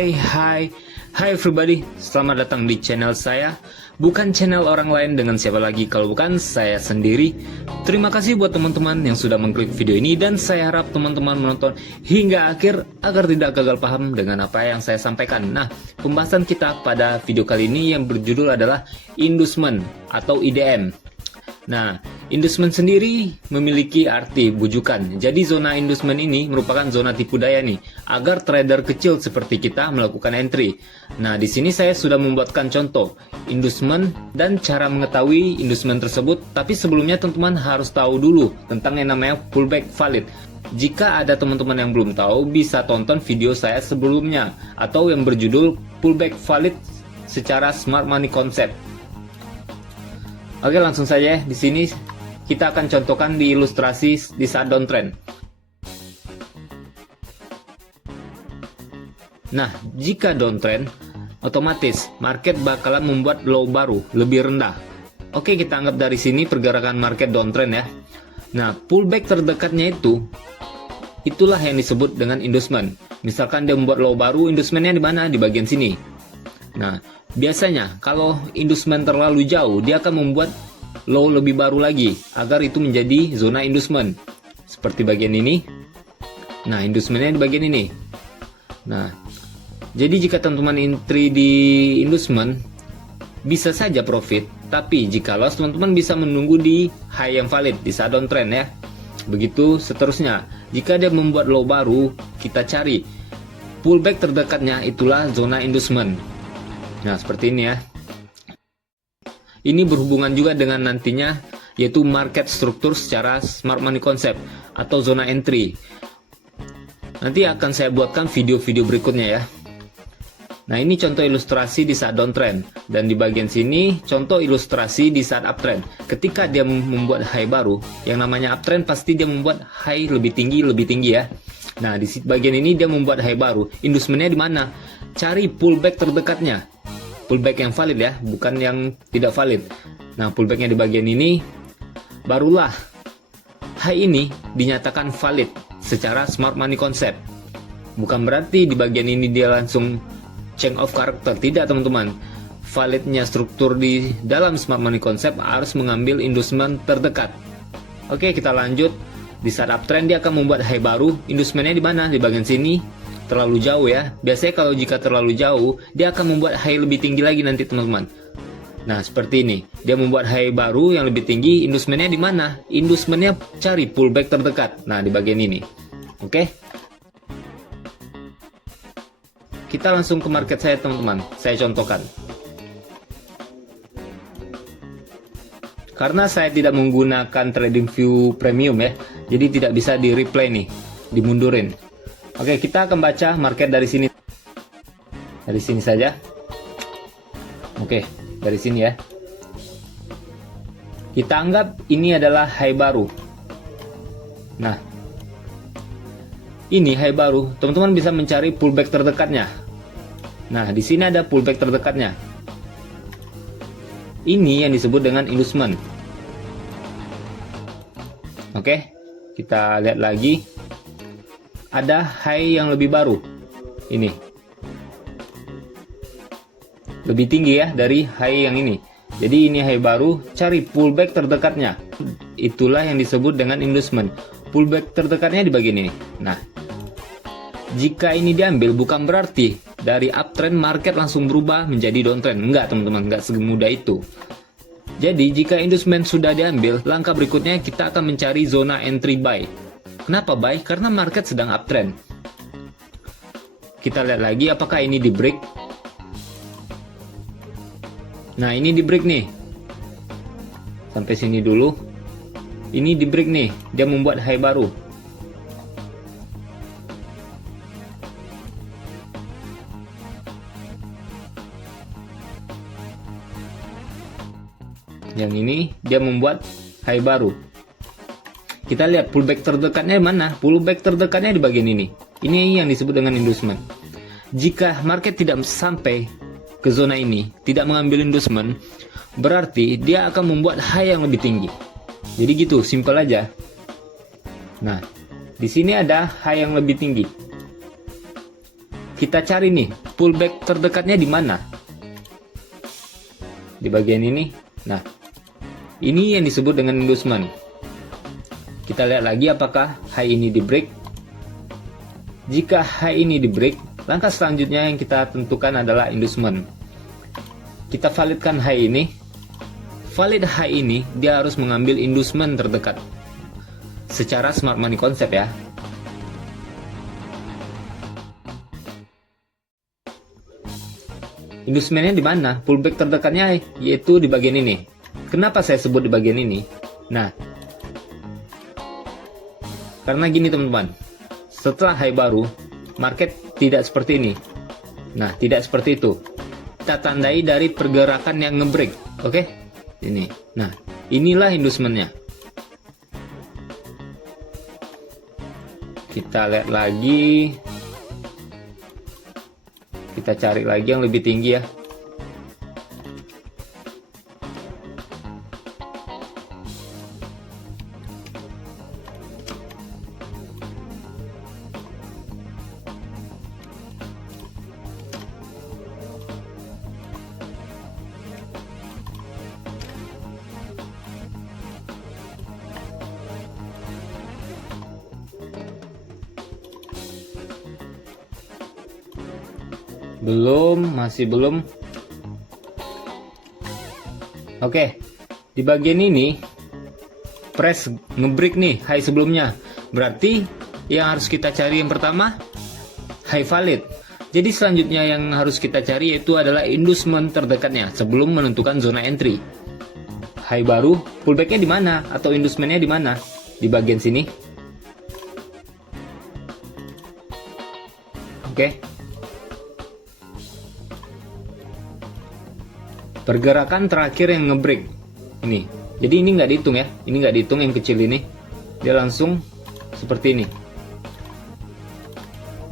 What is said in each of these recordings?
Hai everybody, selamat datang di channel saya. Bukan channel orang lain, dengan siapa lagi kalau bukan saya sendiri. Terima kasih buat teman-teman yang sudah mengklik video ini, dan saya harap teman-teman menonton hingga akhir agar tidak gagal paham dengan apa yang saya sampaikan. Nah, pembahasan kita pada video kali ini yang berjudul adalah inducement atau IDM. Nah, inducement sendiri memiliki arti bujukan. Jadi zona inducement ini merupakan zona tipu daya nih, agar trader kecil seperti kita melakukan entry. Nah, di sini saya sudah membuatkan contoh inducement dan cara mengetahui inducement tersebut. Tapi sebelumnya teman-teman harus tahu dulu tentang yang namanya pullback valid. Jika ada teman-teman yang belum tahu, bisa tonton video saya sebelumnya atau yang berjudul pullback valid secara smart money concept. Oke, langsung saja. Di sini kita akan contohkan di ilustrasi di saat downtrend. Nah, jika downtrend, otomatis market bakalan membuat low baru lebih rendah. Oke, kita anggap dari sini pergerakan market downtrend ya. Nah, pullback terdekatnya itulah yang disebut dengan inducement. Misalkan dia membuat low baru, inducementnya di mana? Di bagian sini. Nah, biasanya kalau inducement terlalu jauh, dia akan membuat low lebih baru lagi agar itu menjadi zona inducement. Seperti bagian ini. Nah, inducementnya di bagian ini. Nah, jadi jika teman-teman entry di inducement, bisa saja profit. Tapi jika loss, teman-teman bisa menunggu di high yang valid di saat downtrend ya. Begitu seterusnya. Jika dia membuat low baru, kita cari pullback terdekatnya, itulah zona inducement. Nah, seperti ini ya. Ini berhubungan juga dengan nantinya, yaitu market struktur secara smart money concept atau zona entry. Nanti akan saya buatkan video-video berikutnya ya. Nah, ini contoh ilustrasi di saat downtrend, dan di bagian sini contoh ilustrasi di saat uptrend. Ketika dia membuat high baru, yang namanya uptrend pasti dia membuat high lebih tinggi ya. Nah, di bagian ini dia membuat high baru. Inducementnya di mana? Cari pullback terdekatnya. Pullback yang valid ya, bukan yang tidak valid. Nah, pullbacknya di bagian ini, barulah high ini dinyatakan valid secara smart money concept. Bukan berarti di bagian ini dia langsung change of character, tidak teman-teman. Validnya struktur di dalam smart money concept harus mengambil inducement terdekat. Oke, kita lanjut. Di saat uptrend dia akan membuat high baru. Inducementnya di mana? Di bagian sini. Terlalu jauh ya. Biasanya kalau jika terlalu jauh, dia akan membuat high lebih tinggi lagi nanti teman-teman. Nah, seperti ini. Dia membuat high baru yang lebih tinggi. Inducementnya di mana? Inducementnya cari pullback terdekat. Nah, di bagian ini. Oke. Kita langsung ke market saya teman-teman. Saya contohkan. Karena saya tidak menggunakan TradingView Premium ya, jadi tidak bisa di replay nih, dimundurin. Oke, kita akan baca market dari sini. Dari sini saja. Oke, dari sini ya. Kita anggap ini adalah high baru. Nah, ini high baru. Teman-teman bisa mencari pullback terdekatnya. Nah, di sini ada pullback terdekatnya. Ini yang disebut dengan inducement. Oke, kita lihat lagi. Ada high yang lebih baru. Ini. Lebih tinggi ya dari high yang ini. Jadi ini high baru, cari pullback terdekatnya. Itulah yang disebut dengan inducement. Pullback terdekatnya di bagian ini. Nah, jika ini diambil bukan berarti dari uptrend market langsung berubah menjadi downtrend. Enggak teman-teman, enggak semudah itu. Jadi jika inducement sudah diambil, langkah berikutnya kita akan mencari zona entry buy. Kenapa buy? Karena market sedang uptrend. Kita lihat lagi apakah ini di break. Nah, ini di break nih. Sampai sini dulu. Ini di break nih. Dia membuat high baru. Yang ini dia membuat high baru. Kita lihat pullback terdekatnya di mana? Pullback terdekatnya di bagian ini. Ini yang disebut dengan inducement. Jika market tidak sampai ke zona ini, tidak mengambil inducement, berarti dia akan membuat high yang lebih tinggi. Jadi gitu, simple aja. Nah, di sini ada high yang lebih tinggi. kita cari nih pullback terdekatnya di mana. Di bagian ini. Nah, ini yang disebut dengan inducement. Kita lihat lagi apakah high ini di break. Jika high ini di break, langkah selanjutnya yang kita tentukan adalah inducement. Kita validkan high ini. Valid high ini, dia harus mengambil inducement terdekat secara smart money concept ya. Inducementnya di mana? Pullback terdekatnya yaitu di bagian ini. Kenapa saya sebut di bagian ini? Nah, karena gini teman-teman, setelah high baru, market tidak seperti ini. Nah, tidak seperti itu. Kita tandai dari pergerakan yang ngebreak, oke? Ini. Nah, inilah inducementnya. Kita lihat lagi. Kita cari lagi yang lebih tinggi ya. Masih belum. Oke, di bagian ini press ngebreak nih high sebelumnya. Berarti yang harus kita cari yang pertama high valid. Jadi selanjutnya yang harus kita cari yaitu adalah inducement terdekatnya sebelum menentukan zona entry. High baru, pullbacknya di mana atau inducementnya di mana? Di bagian sini. Oke. Pergerakan terakhir yang ngebreak ini. Jadi ini nggak dihitung ya. Ini nggak dihitung yang kecil ini. Dia langsung seperti ini.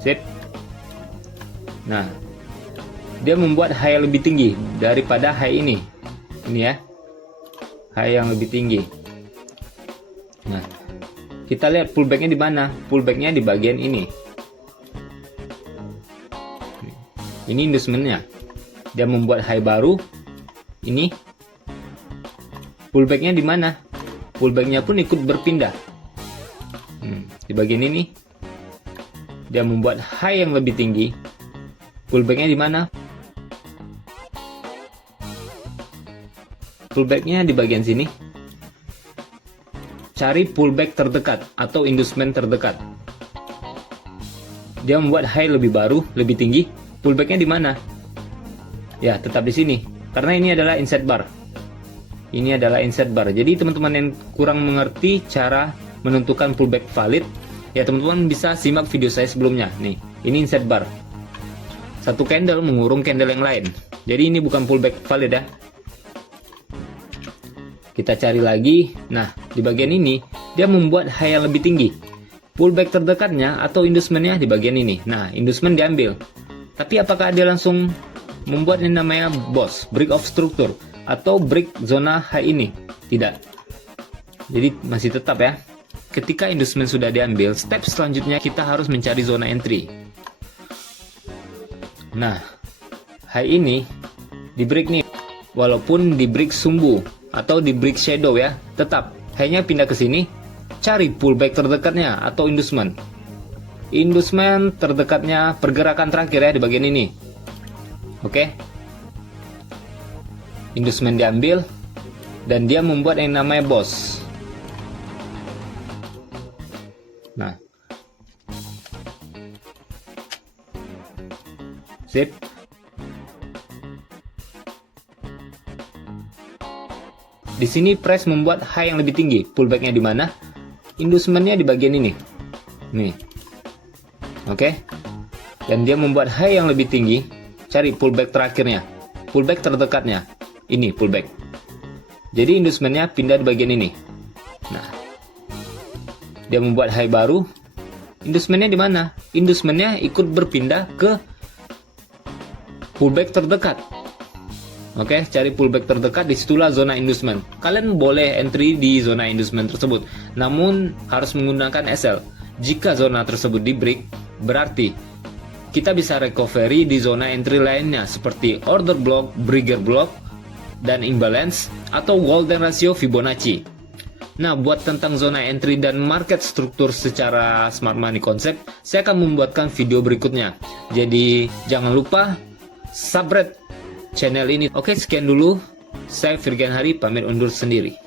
Sip. Nah, dia membuat high yang lebih tinggi daripada high ini. Ini ya. High yang lebih tinggi. Nah, kita lihat pullbacknya di mana? Pullbacknya di bagian ini. Ini inducementnya. Dia membuat high baru. Ini pullbacknya di mana? Pullbacknya pun ikut berpindah. Di bagian ini dia membuat high yang lebih tinggi. Pullbacknya di mana? Pullbacknya di bagian sini. Cari pullback terdekat atau inducement terdekat. Dia membuat high lebih baru, lebih tinggi. Pullbacknya di mana? Ya, tetap di sini. Karena ini adalah inset bar. Ini adalah inset bar. Jadi teman-teman yang kurang mengerti cara menentukan pullback valid, ya teman-teman bisa simak video saya sebelumnya. Nih, ini inset bar. Satu candle mengurung candle yang lain. Jadi ini bukan pullback valid ya. Kita cari lagi. Nah, di bagian ini dia membuat high yang lebih tinggi. Pullback terdekatnya atau inducementnya di bagian ini. Nah, inducement diambil. Tapi apakah dia langsung membuat yang namanya BOS, break of structure, atau break zona high ini? Tidak. Jadi masih tetap ya. Ketika inducement sudah diambil, step selanjutnya kita harus mencari zona entry. Nah, high ini di break nih. Walaupun di break sumbu atau di break shadow ya, tetap high-nya pindah ke sini. Cari pullback terdekatnya atau inducement. Inducement terdekatnya pergerakan terakhir ya di bagian ini. Oke, inducement diambil dan dia membuat yang namanya BOS. Nah, sip. Di sini press membuat high yang lebih tinggi. Pullbacknya di mana? Inducementnya di bagian ini. Nih, oke. Dan dia membuat high yang lebih tinggi. Cari pullback terakhirnya, pullback terdekatnya. Ini pullback. Jadi inducementnya pindah di bagian ini. Nah, dia membuat high baru. Inducementnya di mana? Inducementnya ikut berpindah ke pullback terdekat. Oke, cari pullback terdekat, disitulah zona inducement. Kalian boleh entry di zona inducement tersebut, namun harus menggunakan SL. Jika zona tersebut di break, berarti kita bisa recovery di zona entry lainnya seperti order block, Brigger block, dan imbalance atau golden ratio Fibonacci. Nah, buat tentang zona entry dan market struktur secara smart money concept, saya akan membuatkan video berikutnya. Jadi jangan lupa subscribe channel ini. Oke, sekian dulu. Saya Virgan Hari pamit undur sendiri.